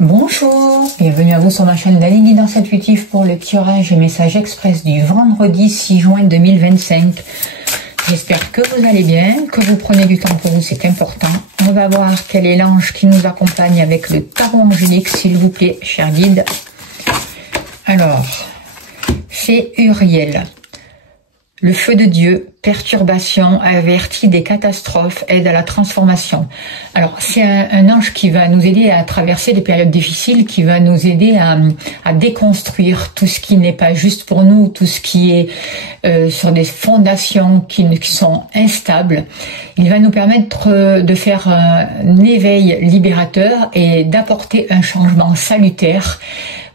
Bonjour, bienvenue à vous sur ma chaîne d'Aline Guidance Intuitive pour le tirage et message express du vendredi 6 juin 2025. J'espère que vous allez bien, que vous prenez du temps pour vous, c'est important. On va voir quel est l'ange qui nous accompagne avec le tarot angélique, s'il vous plaît, cher guide. Alors, Fée Uriel. Le feu de Dieu, perturbation, avertit des catastrophes, aide à la transformation. Alors, c'est un ange qui va nous aider à traverser des périodes difficiles, qui va nous aider à déconstruire tout ce qui n'est pas juste pour nous, tout ce qui est sur des fondations qui sont instables. Il va nous permettre de faire un éveil libérateur et d'apporter un changement salutaire,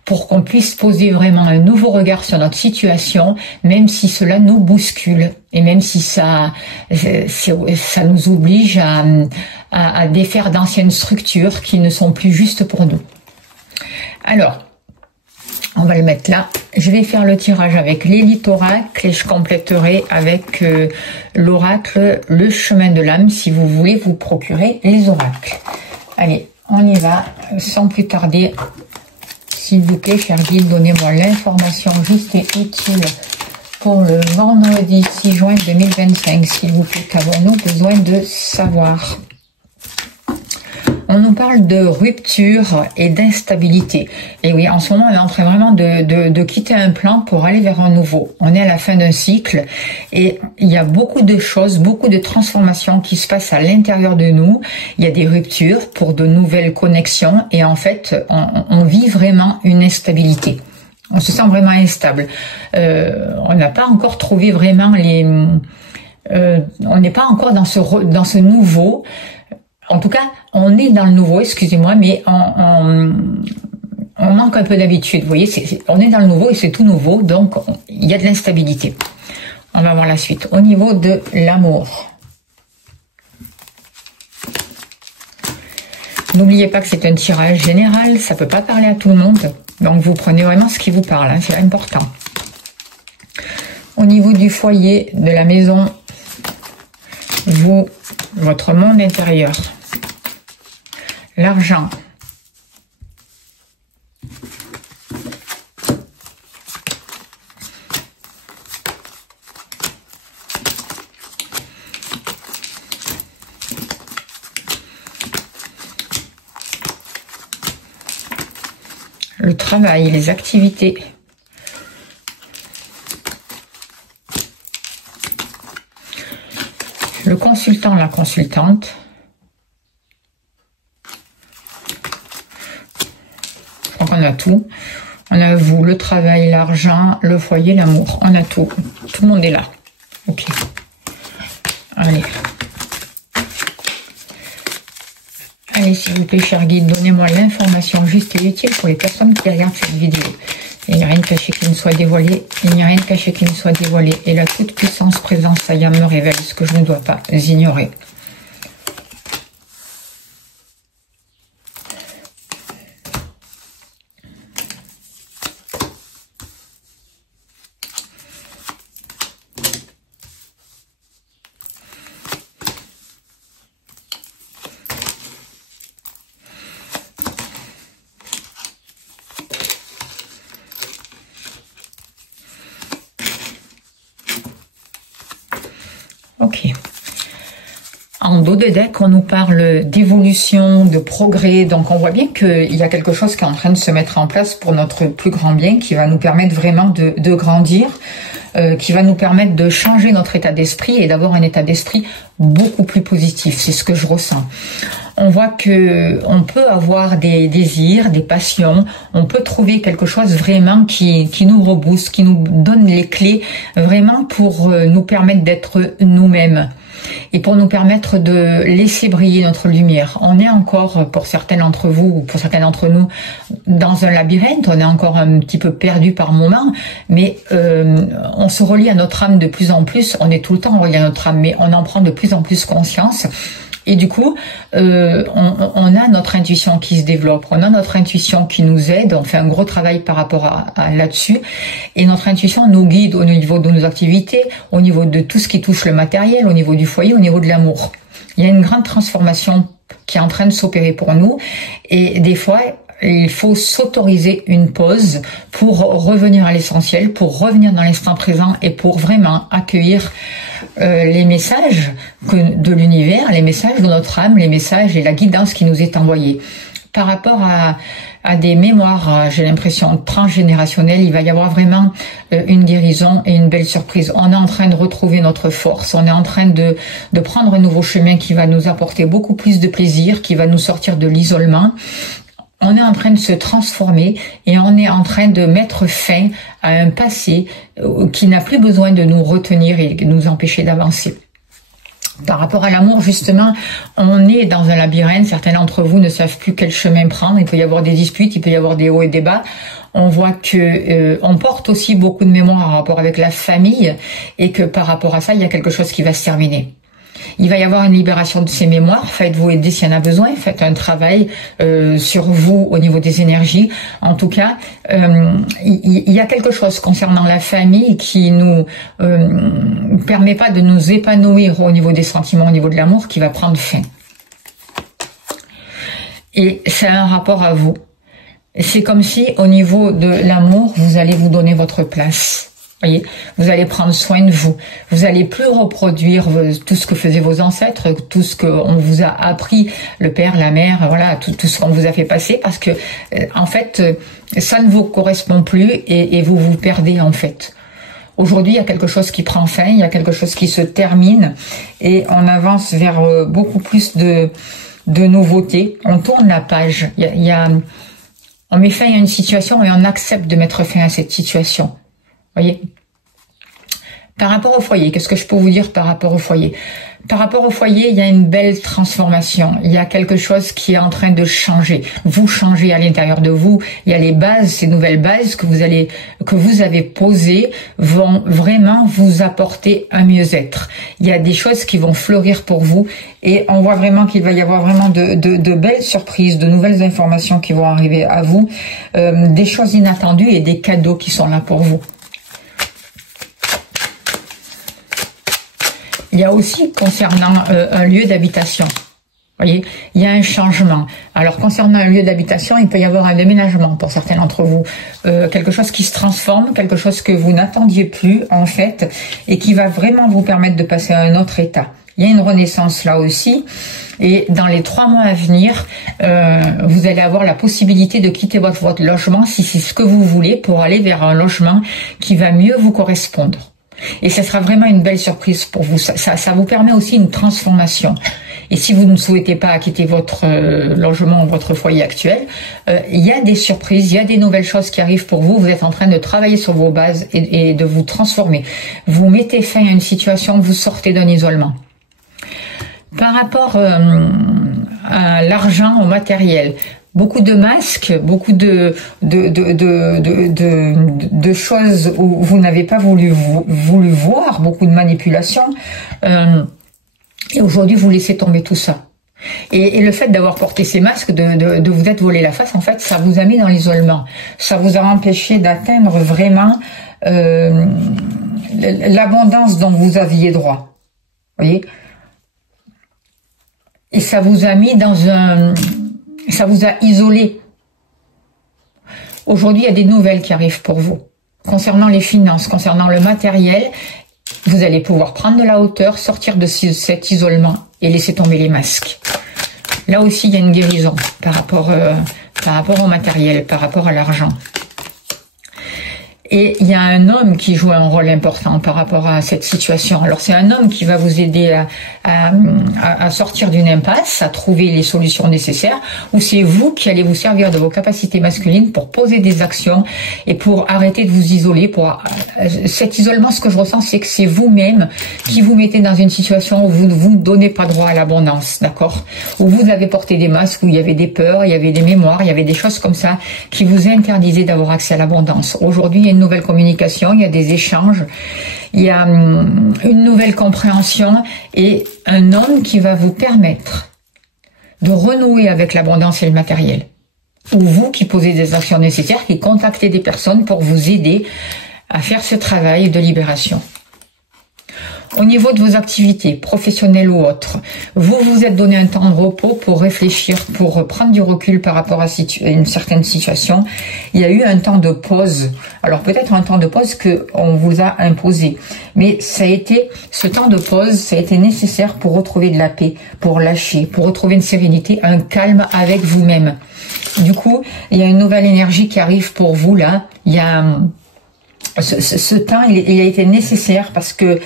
pour qu'on puisse poser vraiment un nouveau regard sur notre situation, même si cela nous bouscule et même si ça nous oblige à défaire d'anciennes structures qui ne sont plus justes pour nous. Alors, on va le mettre là. Je vais faire le tirage avec l'élite oracle et je compléterai avec l'oracle le chemin de l'âme si vous voulez vous procurer les oracles. Allez, on y va sans plus tarder. S'il vous plaît, cher guide, donnez-moi l'information juste et utile pour le vendredi 6 juin 2025. S'il vous plaît, qu'avons-nous besoin de savoir? On nous parle de rupture et d'instabilité. Et oui, en ce moment, on est en train vraiment de quitter un plan pour aller vers un nouveau. On est à la fin d'un cycle et il y a beaucoup de choses, beaucoup de transformations qui se passent à l'intérieur de nous. Il y a des ruptures pour de nouvelles connexions et en fait, on vit vraiment une instabilité. On se sent vraiment instable. On n'a pas encore trouvé vraiment on n'est pas encore dans ce nouveau. En tout cas, on est dans le nouveau, excusez-moi, mais on manque un peu d'habitude. Vous voyez, on est dans le nouveau et c'est tout nouveau, donc il y a de l'instabilité. On va voir la suite. Au niveau de l'amour. N'oubliez pas que c'est un tirage général, ça ne peut pas parler à tout le monde. Donc vous prenez vraiment ce qui vous parle, hein, c'est important. Au niveau du foyer, de la maison, votre monde intérieur, l'argent, le travail, les activités, le consultant, la consultante, je crois qu'on a tout. On a vous, le travail, l'argent, le foyer, l'amour. On a tout. Tout le monde est là. Ok. Allez. Allez, s'il vous plaît, cher guide, donnez-moi l'information juste et utile pour les personnes qui regardent cette vidéo. Il n'y a rien de caché qui ne soit dévoilé. Il n'y a rien de caché qui ne soit dévoilé. Et la toute puissance présence Saya me révèle ce que je ne dois pas ignorer. Ok. En dos de deck, on nous parle d'évolution, de progrès. Donc, on voit bien qu'il y a quelque chose qui est en train de se mettre en place pour notre plus grand bien, qui va nous permettre vraiment de grandir, qui va nous permettre de changer notre état d'esprit et d'avoir un état d'esprit beaucoup plus positif. C'est ce que je ressens. On voit que on peut avoir des désirs, des passions. On peut trouver quelque chose vraiment qui nous rebooste, qui nous donne les clés vraiment pour nous permettre d'être nous-mêmes et pour nous permettre de laisser briller notre lumière. On est encore, pour certains d'entre vous ou pour certains d'entre nous, dans un labyrinthe. On est encore un petit peu perdu par moments, mais on se relie à notre âme de plus en plus. On est tout le temps relié à notre âme, mais on en prend de plus en plus conscience. Et du coup, on a notre intuition qui se développe, on a notre intuition qui nous aide, on fait un gros travail par rapport à là-dessus, et notre intuition nous guide au niveau de nos activités, au niveau de tout ce qui touche le matériel, au niveau du foyer, au niveau de l'amour. Il y a une grande transformation qui est en train de s'opérer pour nous, et des fois, il faut s'autoriser une pause pour revenir à l'essentiel, pour revenir dans l'instant présent et pour vraiment accueillir les messages de l'univers, les messages de notre âme, les messages et la guidance qui nous est envoyée. Par rapport à des mémoires, j'ai l'impression, transgénérationnelles, il va y avoir vraiment une guérison et une belle surprise. On est en train de retrouver notre force, on est en train de prendre un nouveau chemin qui va nous apporter beaucoup plus de plaisir, qui va nous sortir de l'isolement. On est en train de se transformer et on est en train de mettre fin à un passé qui n'a plus besoin de nous retenir et de nous empêcher d'avancer. Par rapport à l'amour, justement, on est dans un labyrinthe. Certains d'entre vous ne savent plus quel chemin prendre. Il peut y avoir des disputes, il peut y avoir des hauts et des bas. On voit que on porte aussi beaucoup de mémoire en rapport avec la famille et que par rapport à ça, il y a quelque chose qui va se terminer. Il va y avoir une libération de ces mémoires. Faites-vous aider s'il y en a besoin. Faites un travail sur vous au niveau des énergies. En tout cas, il y a quelque chose concernant la famille qui nous permet pas de nous épanouir au niveau des sentiments, au niveau de l'amour, qui va prendre fin. Et c'est un rapport à vous. C'est comme si au niveau de l'amour, vous allez vous donner votre place. Voyez, vous allez prendre soin de vous. Vous allez plus reproduire tout ce que faisaient vos ancêtres, tout ce qu'on vous a appris, le père, la mère, voilà, tout ce qu'on vous a fait passer, parce que en fait, ça ne vous correspond plus et vous vous perdez en fait. Aujourd'hui, il y a quelque chose qui prend fin, il y a quelque chose qui se termine et on avance vers beaucoup plus de nouveautés. On tourne la page. On met fin à une situation et on accepte de mettre fin à cette situation. Voyez. Par rapport au foyer, qu'est-ce que je peux vous dire par rapport au foyer? Par rapport au foyer, il y a une belle transformation. Il y a quelque chose qui est en train de changer. Vous changez à l'intérieur de vous. Il y a les bases, ces nouvelles bases que vous avez posées vont vraiment vous apporter un mieux-être. Il y a des choses qui vont fleurir pour vous et on voit vraiment qu'il va y avoir vraiment de belles surprises, de nouvelles informations qui vont arriver à vous, des choses inattendues et des cadeaux qui sont là pour vous. Il y a aussi concernant un lieu d'habitation, voyez, il y a un changement. Alors concernant un lieu d'habitation, il peut y avoir un déménagement pour certains d'entre vous, quelque chose qui se transforme, quelque chose que vous n'attendiez plus en fait, et qui va vraiment vous permettre de passer à un autre état. Il y a une renaissance là aussi, et dans les 3 mois à venir, vous allez avoir la possibilité de quitter votre logement si c'est ce que vous voulez pour aller vers un logement qui va mieux vous correspondre. Et ça sera vraiment une belle surprise pour vous. Ça vous permet aussi une transformation. Et si vous ne souhaitez pas quitter votre logement ou votre foyer actuel, il y a des surprises, il y a des nouvelles choses qui arrivent pour vous. Vous êtes en train de travailler sur vos bases et de vous transformer. Vous mettez fin à une situation, vous sortez d'un isolement. Par rapport à l'argent, au matériel, beaucoup de masques, beaucoup de choses où vous n'avez pas voulu voir, beaucoup de manipulations. Et aujourd'hui, vous laissez tomber tout ça. Et le fait d'avoir porté ces masques, de vous être volé la face, en fait, ça vous a mis dans l'isolement. Ça vous a empêché d'atteindre vraiment l'abondance dont vous aviez droit. Vous voyez ? Et ça vous a mis dans ça vous a isolé. Aujourd'hui, il y a des nouvelles qui arrivent pour vous. Concernant les finances, concernant le matériel, vous allez pouvoir prendre de la hauteur, sortir de cet isolement et laisser tomber les masques. Là aussi, il y a une guérison par rapport au matériel, par rapport à l'argent. Et il y a un homme qui joue un rôle important par rapport à cette situation. Alors c'est un homme qui va vous aider à sortir d'une impasse, à trouver les solutions nécessaires, ou c'est vous qui allez vous servir de vos capacités masculines pour poser des actions et pour arrêter de vous isoler. Cet isolement, ce que je ressens, c'est que c'est vous-même qui vous mettez dans une situation où vous ne vous donnez pas droit à l'abondance, d'accord? Où vous avez porté des masques, où il y avait des peurs, il y avait des mémoires, il y avait des choses comme ça qui vous interdisaient d'avoir accès à l'abondance. Aujourd'hui, il y a une nouvelle communication, il y a des échanges, il y a une nouvelle compréhension et un homme qui va vous permettre de renouer avec l'abondance et le matériel. Ou vous qui posez des actions nécessaires, qui contactez des personnes pour vous aider à faire ce travail de libération. Au niveau de vos activités, professionnelles ou autres, vous vous êtes donné un temps de repos pour réfléchir, pour prendre du recul par rapport à une certaine situation. Il y a eu un temps de pause. Alors peut-être un temps de pause qu'on vous a imposé. Mais ce temps de pause, ça a été nécessaire pour retrouver de la paix, pour lâcher, pour retrouver une sérénité, un calme avec vous-même. Du coup, il y a une nouvelle énergie qui arrive pour vous là. Il y a ce temps, il a été nécessaire parce que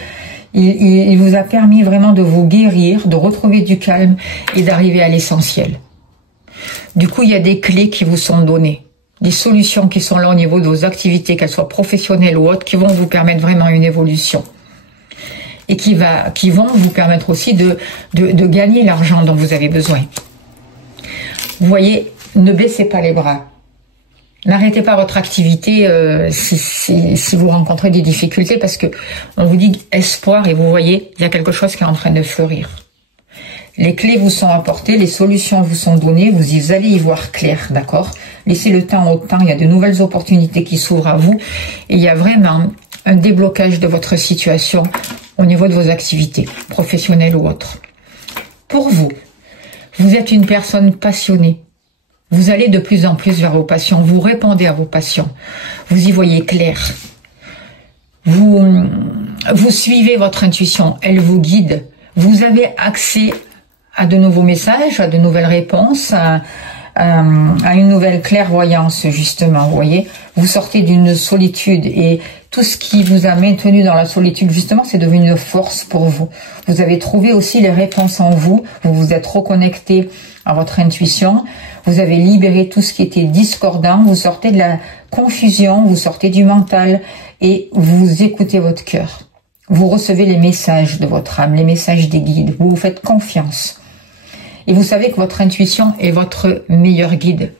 il vous a permis vraiment de vous guérir, de retrouver du calme et d'arriver à l'essentiel. Du coup, il y a des clés qui vous sont données, des solutions qui sont là au niveau de vos activités, qu'elles soient professionnelles ou autres, qui vont vous permettre vraiment une évolution. Et qui vont vous permettre aussi de gagner l'argent dont vous avez besoin. Vous voyez, ne baissez pas les bras. N'arrêtez pas votre activité si vous rencontrez des difficultés parce que on vous dit espoir et vous voyez, il y a quelque chose qui est en train de fleurir. Les clés vous sont apportées, les solutions vous sont données, vous allez y voir clair, d'accord? Laissez le temps au temps, il y a de nouvelles opportunités qui s'ouvrent à vous et il y a vraiment un déblocage de votre situation au niveau de vos activités, professionnelles ou autres. Pour vous, vous êtes une personne passionnée. Vous allez de plus en plus vers vos passions, vous répondez à vos passions, vous y voyez clair. Vous suivez votre intuition, elle vous guide. Vous avez accès à de nouveaux messages, à de nouvelles réponses, à une nouvelle clairvoyance justement, vous voyez. Vous sortez d'une solitude et tout ce qui vous a maintenu dans la solitude justement, c'est devenu une force pour vous. Vous avez trouvé aussi les réponses en vous, vous vous êtes reconnecté à votre intuition, vous avez libéré tout ce qui était discordant, vous sortez de la confusion, vous sortez du mental et vous écoutez votre cœur. Vous recevez les messages de votre âme, les messages des guides, vous vous faites confiance. Et vous savez que votre intuition est votre meilleur guide.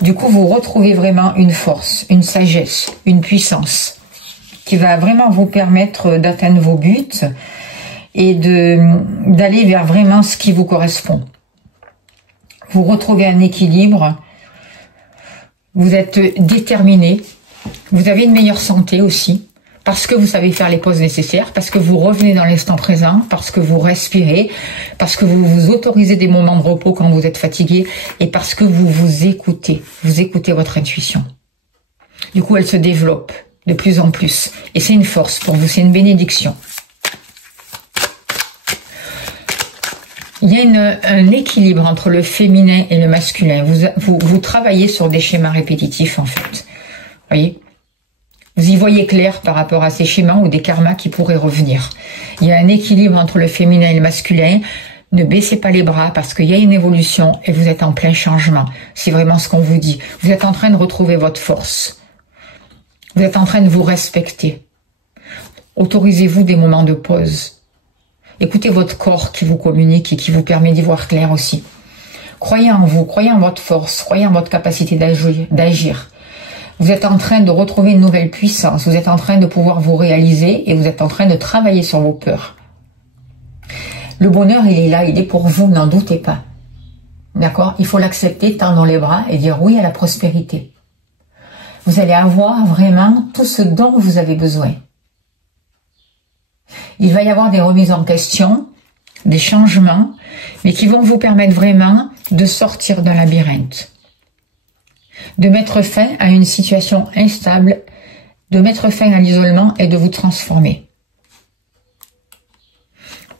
Du coup, vous retrouvez vraiment une force, une sagesse, une puissance qui va vraiment vous permettre d'atteindre vos buts et d'aller vers vraiment ce qui vous correspond. Vous retrouvez un équilibre, vous êtes déterminé, vous avez une meilleure santé aussi, parce que vous savez faire les pauses nécessaires, parce que vous revenez dans l'instant présent, parce que vous respirez, parce que vous vous autorisez des moments de repos quand vous êtes fatigué, et parce que vous écoutez votre intuition. Du coup, elle se développe de plus en plus, et c'est une force pour vous, c'est une bénédiction. Il y a un équilibre entre le féminin et le masculin. Vous travaillez sur des schémas répétitifs, en fait. Vous voyez ? Vous y voyez clair par rapport à ces schémas ou des karmas qui pourraient revenir. Il y a un équilibre entre le féminin et le masculin. Ne baissez pas les bras parce qu'il y a une évolution et vous êtes en plein changement. C'est vraiment ce qu'on vous dit. Vous êtes en train de retrouver votre force. Vous êtes en train de vous respecter. Autorisez-vous des moments de pause. Écoutez votre corps qui vous communique et qui vous permet d'y voir clair aussi. Croyez en vous, croyez en votre force, croyez en votre capacité d'agir. Vous êtes en train de retrouver une nouvelle puissance, vous êtes en train de pouvoir vous réaliser et vous êtes en train de travailler sur vos peurs. Le bonheur, il est là, il est pour vous, n'en doutez pas. D'accord? Il faut l'accepter, tendre les bras et dire oui à la prospérité. Vous allez avoir vraiment tout ce dont vous avez besoin. Il va y avoir des remises en question, des changements, mais qui vont vous permettre vraiment de sortir d'un labyrinthe. De mettre fin à une situation instable, de mettre fin à l'isolement et de vous transformer.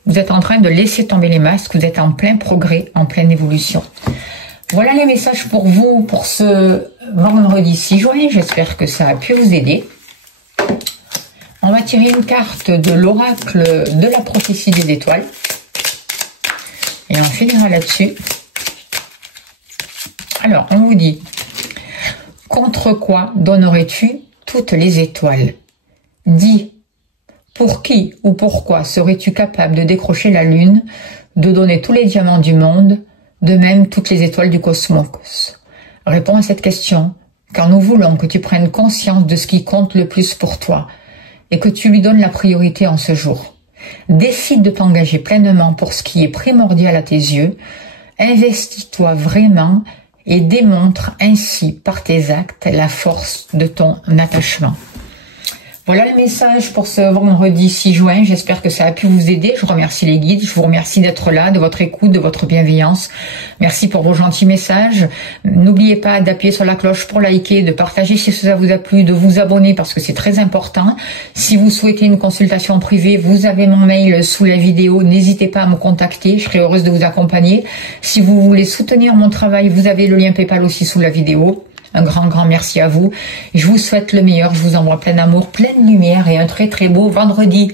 Vous êtes en train de laisser tomber les masques, vous êtes en plein progrès, en pleine évolution. Voilà les messages pour vous pour ce vendredi 6 juin. J'espère que ça a pu vous aider. On va tirer une carte de l'oracle de la prophétie des étoiles. Et on finira là-dessus. Alors, on vous dit, contre quoi donnerais-tu toutes les étoiles? Dis, pour qui ou pourquoi serais-tu capable de décrocher la lune, de donner tous les diamants du monde, de même toutes les étoiles du cosmos? Réponds à cette question, car nous voulons que tu prennes conscience de ce qui compte le plus pour toi, et que tu lui donnes la priorité en ce jour. Décide de t'engager pleinement pour ce qui est primordial à tes yeux, investis-toi vraiment et démontre ainsi par tes actes la force de ton attachement. Voilà le message pour ce vendredi 6 juin. J'espère que ça a pu vous aider. Je remercie les guides. Je vous remercie d'être là, de votre écoute, de votre bienveillance. Merci pour vos gentils messages. N'oubliez pas d'appuyer sur la cloche pour liker, de partager si ça vous a plu, de vous abonner parce que c'est très important. Si vous souhaitez une consultation privée, vous avez mon mail sous la vidéo. N'hésitez pas à me contacter. Je serai heureuse de vous accompagner. Si vous voulez soutenir mon travail, vous avez le lien PayPal aussi sous la vidéo. Un grand merci à vous. Je vous souhaite le meilleur. Je vous envoie plein d'amour, pleine lumière et un très beau vendredi.